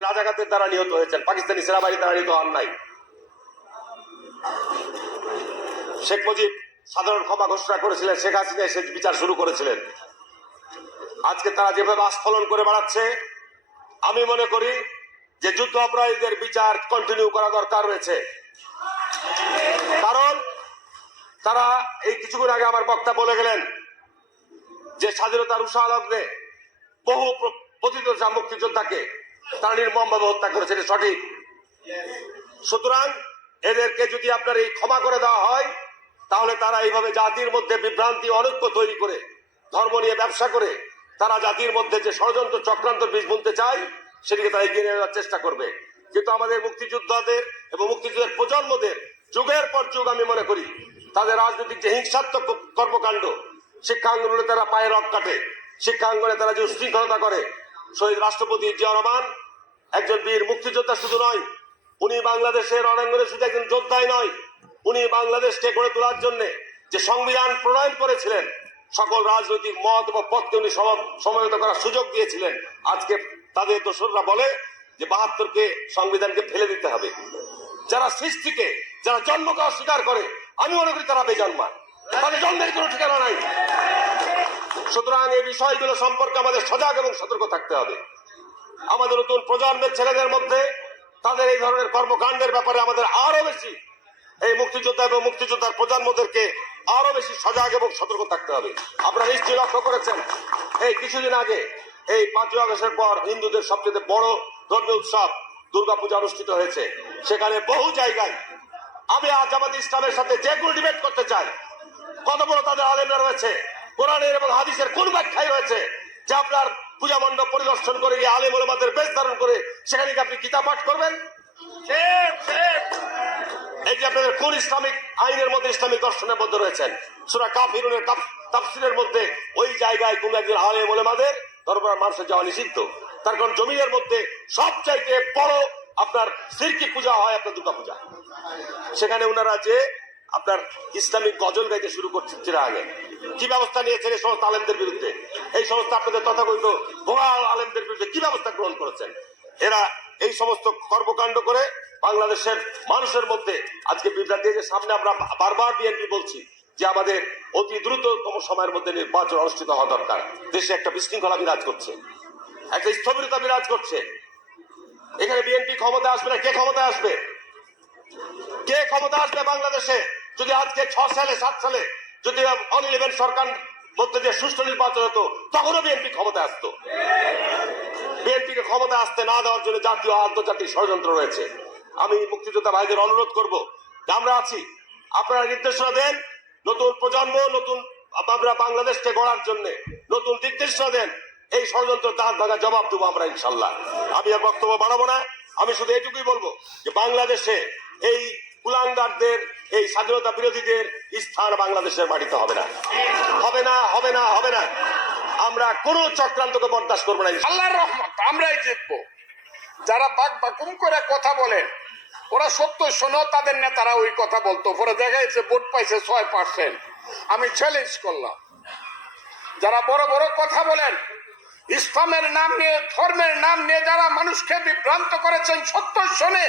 রাজাঘাতের দ্বারা নিহত হয়েছেন। পাকিস্তানি সেনাবাহিনীর দ্বারা নিহত হন নাই। শেখ মুজিব সাধারণ ক্ষমা ঘোষণা করেছিলেন, শেখ হাসিনা এসে বিচার শুরু করেছিলেন। আজকে তারা যেভাবে আস্ফলন করে বেড়াচ্ছে, আমি মনে করি যে যুদ্ধ অপরাধীদের বিচার কন্টিনিউ করা দরকার রয়েছে। কারণ তারা এই কিছুক্ষণ আগে আমার বক্তা বলে গেলেন যে স্বাধীনতার উষা লগ্নে বহু প্র- পতিত মুক্তিযোদ্ধাকে তারা নির্মমভাবে হত্যা করেছে এটা সঠিক। সুতরাং এদেরকে যদি আপনার এই ক্ষমা করে দেওয়া হয়, তাহলে তারা এইভাবে জাতির মধ্যে বিভ্রান্তি, অনৈক্য তৈরি করে, ধর্ম নিয়ে ব্যবসা করে, তারা জাতির মধ্যে যে ষড়যন্ত্র চক্রান্ত বীজ বুনতে চায় সেটিকে তারা এগিয়ে নেওয়ার চেষ্টা করবে। কিন্তু আমাদের মুক্তিযোদ্ধাদের এবং মুক্তিযুদ্ধের প্রজন্মদের যুগের পর যুগ আমি মনে করি, তাদের রাজনৈতিক যে হিংসাত্মক কর্মকাণ্ড শিক্ষাঙ্গনে তারা পায়ে রক কাটে শিক্ষাঙ্গনে তারা যে উশৃঙ্খলতা করে শহীদ রাষ্ট্রপতি জিয়া রহমান, একজন বীর মুক্তিযোদ্ধা শুধু নয়, উনি বাংলাদেশের রণাঙ্গনে শুধু একজন যোদ্ধাই নয়, উনি বাংলাদেশকে গড়ে তোলার জন্য যে সংবিধান প্রণয়ন করেছিলেন, সকল রাজনৈতিক মত এবং পথকে উনি সম- সমবেত করার সুযোগ দিয়েছিলেন। আজকে তাদের দোসররা বলে যে বাহাত্তরকে সংবিধানকে ফেলে দিতে হবে। যারা সৃষ্টিকে, যারা জন্মকে অস্বীকার করে, আমি মনে করি তারা বেজন্মা তাদের জন্মের কোনো ঠিকানা নাই। সুতরাং এই বিষয়গুলো সম্পর্কে আমাদের সজাগ এবং সতর্ক থাকতে হবে। আমাদের নতুন প্রজন্মের ছেলেদের মধ্যে তাদের এই ধরনের কর্মকাণ্ডের ব্যাপারে আমাদের আরও বেশি এই মুক্তিযোদ্ধা এবং মুক্তিযোদ্ধার প্রজন্মদেরকে আরও বেশি সজাগ এবং সতর্ক থাকতে হবে। আপনারা নিশ্চয়ই লক্ষ্য করেছেন, এই কিছুদিন আগে, এই পাঁচই আগস্টের পর হিন্দুদের সবচেয়ে বড় ধর্মীয় উৎসব দুর্গাপূজা অনুষ্ঠিত হয়েছে। সেখানে বহু জায়গায় আমি আজ আমাদের ইসলামের সাথে যে ডিবেট করতে চাই, কত বড় তাদের আলেমরা রয়েছে কোরআনের এবং হাদিসের কোন ব্যাখ্যায় রয়েছে যে আপনার পূজা মণ্ডপ পরিদর্শন করে গিয়ে আলেম ওলামাদের বেশ ধারণ করে, সেখানে আপনি কিতাব পাঠ করবেন? এই যে আপনাদের কোন ইসলামিক আইনের মধ্যে ইসলামিক দর্শনের মধ্যে রয়েছেন? সুরা কাফিরুনের তাফ- তাফসিরের মধ্যে ওই জায়গায় কোন একজন আলেম ওলামাদের দরবার মানুষের যাওয়া নিষিদ্ধ। তার কারণ জমিনের মধ্যে সব চাইতে বড় আপনার সিরকি পূজা হয় আপনার দুর্গা পূজা সেখানে ওনারা যে আপনার ইসলামিক গজল গাইতে শুরু করছেন চিরা আগে। কি ব্যবস্থা নিয়েছেন এই সমস্ত আলেমদের বিরুদ্ধে? এই সমস্ত আপনাদের তথাকথিত ভোয়া আলেমদের বিরুদ্ধে কি ব্যবস্থা গ্রহণ করেছেন? এরা এই সমস্ত কর্মকাণ্ড করে বাংলাদেশের মানুষের মধ্যে আজকে বিভ্রান্তি যে সামনে আমরা বারবার বিএনপি বলছি যে আমাদের অতি দ্রুততম সময়ের মধ্যে নির্বাচন অনুষ্ঠিত হওয়া দরকার। দেশে একটা বিশৃঙ্খলা বিরাজ করছে। একটা স্থবিরতা বিরাজ করছে। এখানে বিএনপি ক্ষমতা আসবে না? কে ক্ষমতা আসবে? কে ক্ষমতা আসবে বাংলাদেশে? যদি আজকে ছ সালে, সাত সালে যদি অন ইলেভেন সরকার মধ্যে যে সুষ্ঠু নির্বাচন হতো, তখনও বিএনপি ক্ষমতা আসতো। বিএনপিকে ক্ষমতা আসতে না দেওয়ার জন্য জাতীয় আন্তর্জাতিক ষড়যন্ত্র রয়েছে। আমি মুক্তিযোদ্ধা ভাইদের অনুরোধ করব আমরা আছি। আপনারা নির্দেশনা দেন নতুন প্রজন্ম, নতুন আমরা বাংলাদেশকে গড়ার জন্য নতুন নির্দেশনা দেন, এই ষড়যন্ত্র দাঁত ভাঙা জবাব দেবো আমরা ইনশাল্লাহ। আমি আর বক্তব্য বাড়াবো না। আমি শুধু এটুকুই বলব যে বাংলাদেশে এই কুলাঙ্গারদের এই স্বাধীনতা বিরোধীদের স্থান বাংলাদেশের মাটিতে হবে না। হবে না হবে না হবে না। আমরা কোনো চক্রান্তকে বরদাস্ত করব না। আল্লাহর রহমত, আমরাই জিতবো। যারা বাক বাকুম করে কথা বলেন, ওরা সত্য শোনো, তাদের নেতারা ওই কথা বলতো। পরে দেখা যাচ্ছে ভোট পাইছে ছয় পার্সেন্ট আমি চ্যালেঞ্জ করলাম। যারা বড় বড় কথা বলেন ইসলামের নাম নিয়ে, ধর্মের নাম নিয়ে যারা মানুষকে বিভ্রান্ত করেছেন সত্তর শোনে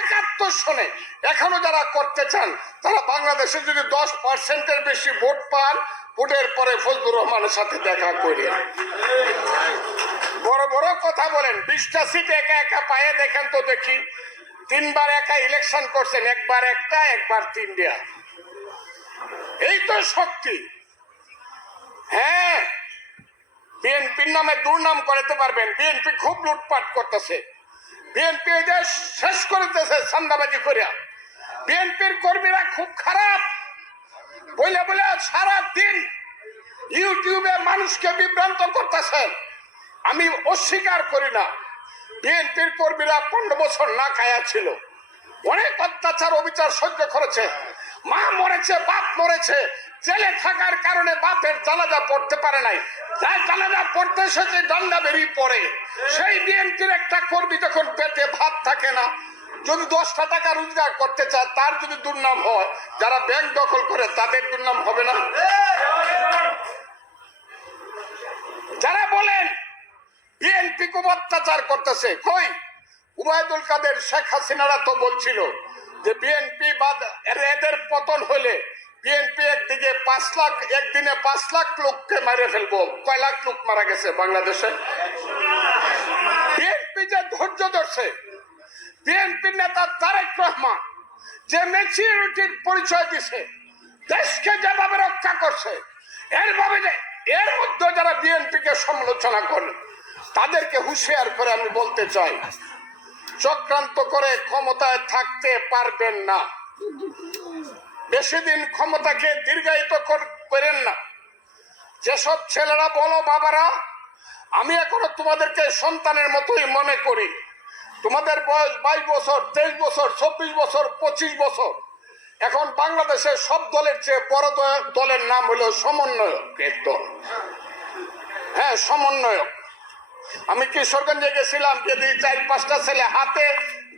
একাত্তর শোনে এখনও যারা করতে চান, তারা বাংলাদেশে যদি দশ পার্সেন্টের বেশি ভোট পান, ভোটের পরে ফজলুর রহমানের সাথে দেখা করি বড় বড় কথা বলেন, বিশটা সিট একা একা পায়ে দেখেন তো দেখি, তিনবার একা ইলেকশন করছেন, একবার একটা, একবার তিনটা এই তো শক্তি। হ্যাঁ বিএনপির নামে দুর্নাম করাতে পারবেন। বিএনপি খুব লুটপাট করতেছে। বিএনপি এই দেশ শেষ করিতেছে সান্দাবাজি করিয়া। বিএনপির কর্মীরা খুব খারাপ। বলে বলে সারা দিন ইউটিউবে মানুষকে বিভ্রান্ত করতেছেন আমি অস্বীকার করি না। বিএনপির কর্মীরা পনেরো বছর না খায়া ছিল। অনেক অত্যাচার, অবিচার সহ্য করেছে। মা মরেছে, বাপ মরেছে, জেলে থাকার কারণে বাপের জানাজা পড়তে পারে নাই। যার জানাজা পড়তে সে যে ডান্ডা বেরিয়ে পড়ে, সেই বিএনপির একটা কর্মী যখন পেটে ভাত থাকে না, যদি দশটা টাকা রোজগার করতে চায়, তার যদি দুর্নাম হয়, যারা ব্যাংক দখল করে, তাদের দুর্নাম হবে না? যারা বলেন, বিএনপি খুব অত্যাচার করতেছে, কই? উবায়দুল কাদের শেখ হাসিনারা তো বলছিল যে বিএনপি বাদ এদের পতন হলে বিএনপি একদিকে পাঁচ লাখ, একদিনে পাঁচ লাখ লোককে মেরে ফেলব। কয় লাখ লোক মারা গেছে বাংলাদেশে? বিএনপি যে ধৈর্য ধরছে বিএনপি নেতা তারেক রহমান যে ম্যাচিউরিটির পরিচয় দিছে, দেশকে যেভাবে রক্ষা করছে, এর ভাবে যে, এর মধ্যে যারা বিএনপি কে সমালোচনা করে তাদেরকে হুঁশিয়ার করে আমি বলতে চাই চক্রান্ত করে ক্ষমতায় থাকতে পারবেন না। বেশি দিন ক্ষমতাকে দীর্ঘায়িত করেন না। যেসব ছেলেরা বলো, বাবারা, আমি এখনও তোমাদেরকে সন্তানের মতোই মনে করি। তোমাদের বয়স বাইশ বছর, তেইশ বছর, চব্বিশ বছর, পঁচিশ বছর। এখন বাংলাদেশের সব দলের চেয়ে বড় দলের নাম হলো সমন্বয়কের দল হ্যাঁ সমন্বয়ক। আমি কিশোরগঞ্জে গেছিলাম, যদি চার, পাঁচটা ছেলে হাতে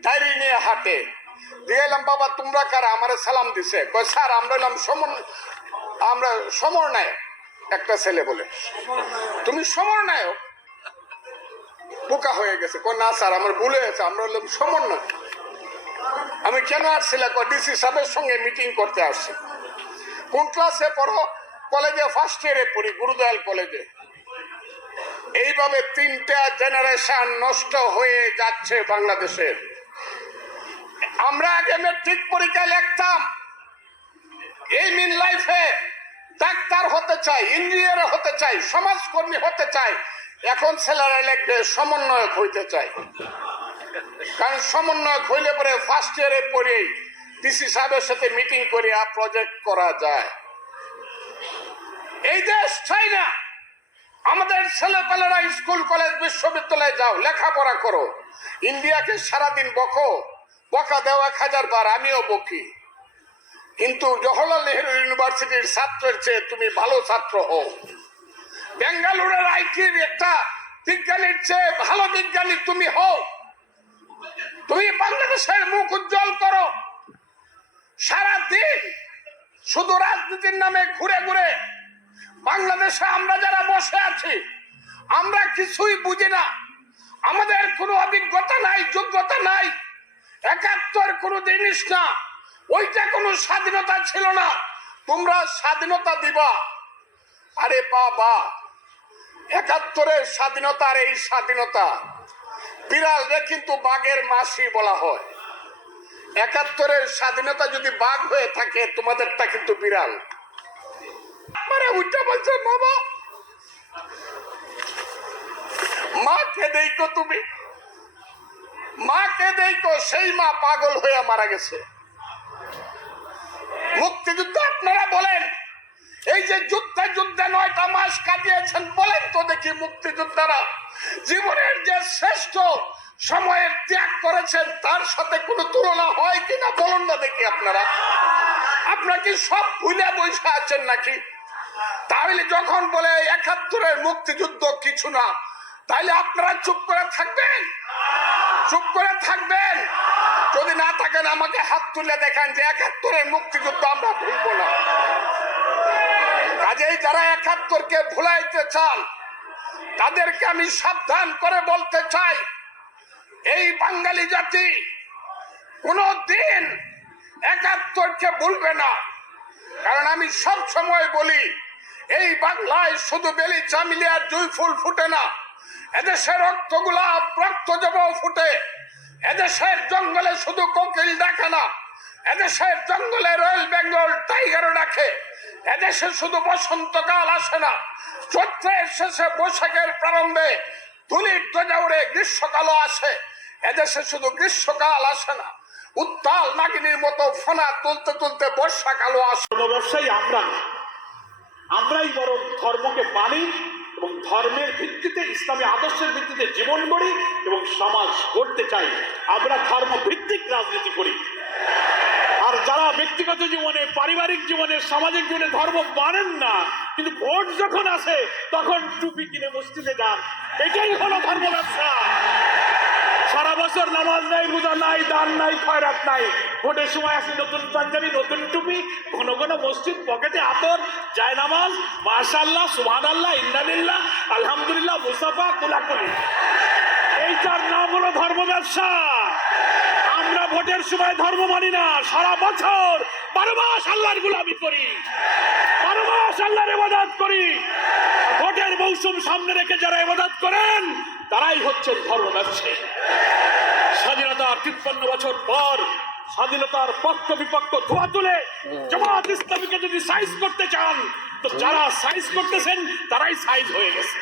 ডায়েরি নিয়ে হাতে দিয়ে এলাম, বাবা, তোমরা কারা? আমার সালাম দিছে। কয়, স্যার, আমরা এলাম সমন আমরা সমর নায়ক একটা ছেলে বলে, তুমি সমর নায়ক বোকা হয়ে গেছে। কয়, না, স্যার, আমার ভুলে গেছে আমরা হলাম সমন্বয় আমি কেন আসছিলাম? কয়, ডিসি সাহেবের সঙ্গে মিটিং করতে আসছি। কোন ক্লাসে পড়ো? কলেজে ফার্স্ট ইয়ারে পড়ি, গুরুদয়াল কলেজে। এইভাবে তিনটা জেনারেশন নষ্ট হয়ে যাচ্ছে বাংলাদেশের। আমরা আগে মেট্রিক পরীক্ষায় লিখতাম, এই মিন লাইফে ডাক্তার হতে চাই ইঞ্জিনিয়ার হতে চাই, সমাজকর্মী হতে চাই, এখন ছেলেরা লিখবে সমন্বয়ক হইতে চাই। কারণ সমন্বয়ক হইলে পরে ফার্স্ট ইয়ারে পড়েই ডিসি সাহেবের সাথে মিটিং করে প্রজেক্ট করা যায়। এই দেশ চাই না। আমাদের ছেলেপেলেরা স্কুল, কলেজ, বিশ্ববিদ্যালয়ে যাও, লেখাপড়া করো। ইন্ডিয়াকে সারাদিন বকো, বকা দেও এক হাজার বার, আমিও বকি। কিন্তু জওহরলাল নেহরু ইউনিভার্সিটির ছাত্রের চেয়ে তুমি ভালো ছাত্র হও। বেঙ্গালুরের আইটির একটা বিজ্ঞানীর চেয়ে ভালো বিজ্ঞানী তুমি হও। তুমি বাংলাদেশের মুখ উজ্জ্বল করো। সারাদিন শুধু রাজনীতির নামে ঘুরে ঘুরে বাংলাদেশে আমরা যারা বসে আছি, আমরা কিছুই বুঝি না। আমাদের কোনো অভিজ্ঞতা নাই, যোগ্যতা নাই। একাত্তর কোনো জিনিস না। ওইটা কোনো স্বাধীনতা ছিল না। তোমরা স্বাধীনতা দিবা। আরে বাবা, একাত্তরের স্বাধীনতা আর এই স্বাধীনতা। বিড়ালরে কিন্তু বাঘের মাসি বলা হয়। একাত্তরের স্বাধীনতা যদি বাঘ হয়ে থাকে, তোমাদেরটা কিন্তু বিড়াল। মানে উঠে বলছে বাবা মাকে দেখো তুমি। মাকে দেখো, সেই মা পাগল হয়ে মারা গেছে। মুক্তিযুদ্ধ, আপনারা বলেন। এই যে যুদ্ধে যুদ্ধে নয়টা মাস কাটিয়েছেন, বলেন তো দেখি মুক্তিযোদ্ধারা। জীবনের যে শ্রেষ্ঠ সময়ের ত্যাগ করেছেন, তার সাথে কোনো তুলনা হয় কিনা, বলুন না দেখি আপনারা। আপনারা কি সব ভুলে বসে আছেন নাকি? তাহলে যখন বলে একাত্তরের মুক্তিযুদ্ধ কিছু না তাইলে আপনারা চুপ করে থাকবেন। চুপ করে থাকবেন। যদি না থাকেন, আমাকে হাত তুলে দেখেন যে একাত্তরের মুক্তিযুদ্ধ আমরা ভুলবো না। কাজেই যারা একাত্তরকে ভুলাইতে চান, তাদেরকে আমি সাবধান করে বলতে চাই, এই বাঙালি জাতি কোনো দিন একাত্তরকে ভুলবে না। কারণ আমি সব সময় বলি এই বাংলায় শুধু বেলি চামিলি আর জুই ফুল ফুটে না। এদেশের রক্তগুলা রক্ত জব ফুটে। এদেশের জঙ্গলে শুধু কোকিল ডাকে না। এদেশের জঙ্গলে রয়্যাল বেঙ্গল টাইগারও ডাকে। এদেশে শুধু বসন্তকাল আসে না। চৈত্রের শেষে বৈশাখের প্রারম্ভে তুলির ধ্বজা উড়ে গ্রীষ্মকালও আসে। এদেশে শুধু গ্রীষ্মকাল আসে না। উত্তাল নাগিনীর মতো ফোনা তুলতে তুলতে বর্ষাকালও আসে। ব্যবসায়ী না। আমরাই বরং ধর্মকে মানি এবং ধর্মের ভিত্তিতে, ইসলামী আদর্শের ভিত্তিতে জীবন গড়ি এবং সমাজ গড়তে চাই। আমরা ধর্ম ভিত্তিক রাজনীতি করি। আর যারা ব্যক্তিগত জীবনে, পারিবারিক জীবনে, সামাজিক জীবনে ধর্ম মানেন না, কিন্তু ভোট যখন আসে, তখন টুপি কিনে মসজিদে যান। এটাই হলো ধর্ম ব্যবসা। সারা বছর নামাজ নাই, রোজা নাই, দান নাই, খয়রাত নাই। ভোটের সময় আসে নতুন পাঞ্জাবি, নতুন টুপি, ঘন ঘন মসজিদ, পকেটে আতর যায় নামাজ মাশাল্লাহ সুহান আল্লাহ ইন্দানিল্লাহ আলহামদুলিল্লাহ মুসাফা কুলাকুলি। এইটার নাম হলো ধর্ম ব্যবসা। আমরা ভোটের সময় ধর্ম মানি না। সারা বছর বারো মাস আল্লাহর গুলামি করি। বারো মাস আল্লাহর ইবাদত করি। ভোটের মৌসুম সামনে রেখে যারা ইবাদত করেন তারাই হচ্ছে ধর্ম ব্যবসায়ী। স্বাধীনতার তিপ্পান্ন বছর পর স্বাধীনতার পক্ষ বিপক্ষ ধোয়া তুলে জামাত ইসলামীকে যদি সাইজ করতে চান, তো যারা সাইজ করতেছেন, তারাই সাইজ হয়ে গেছে।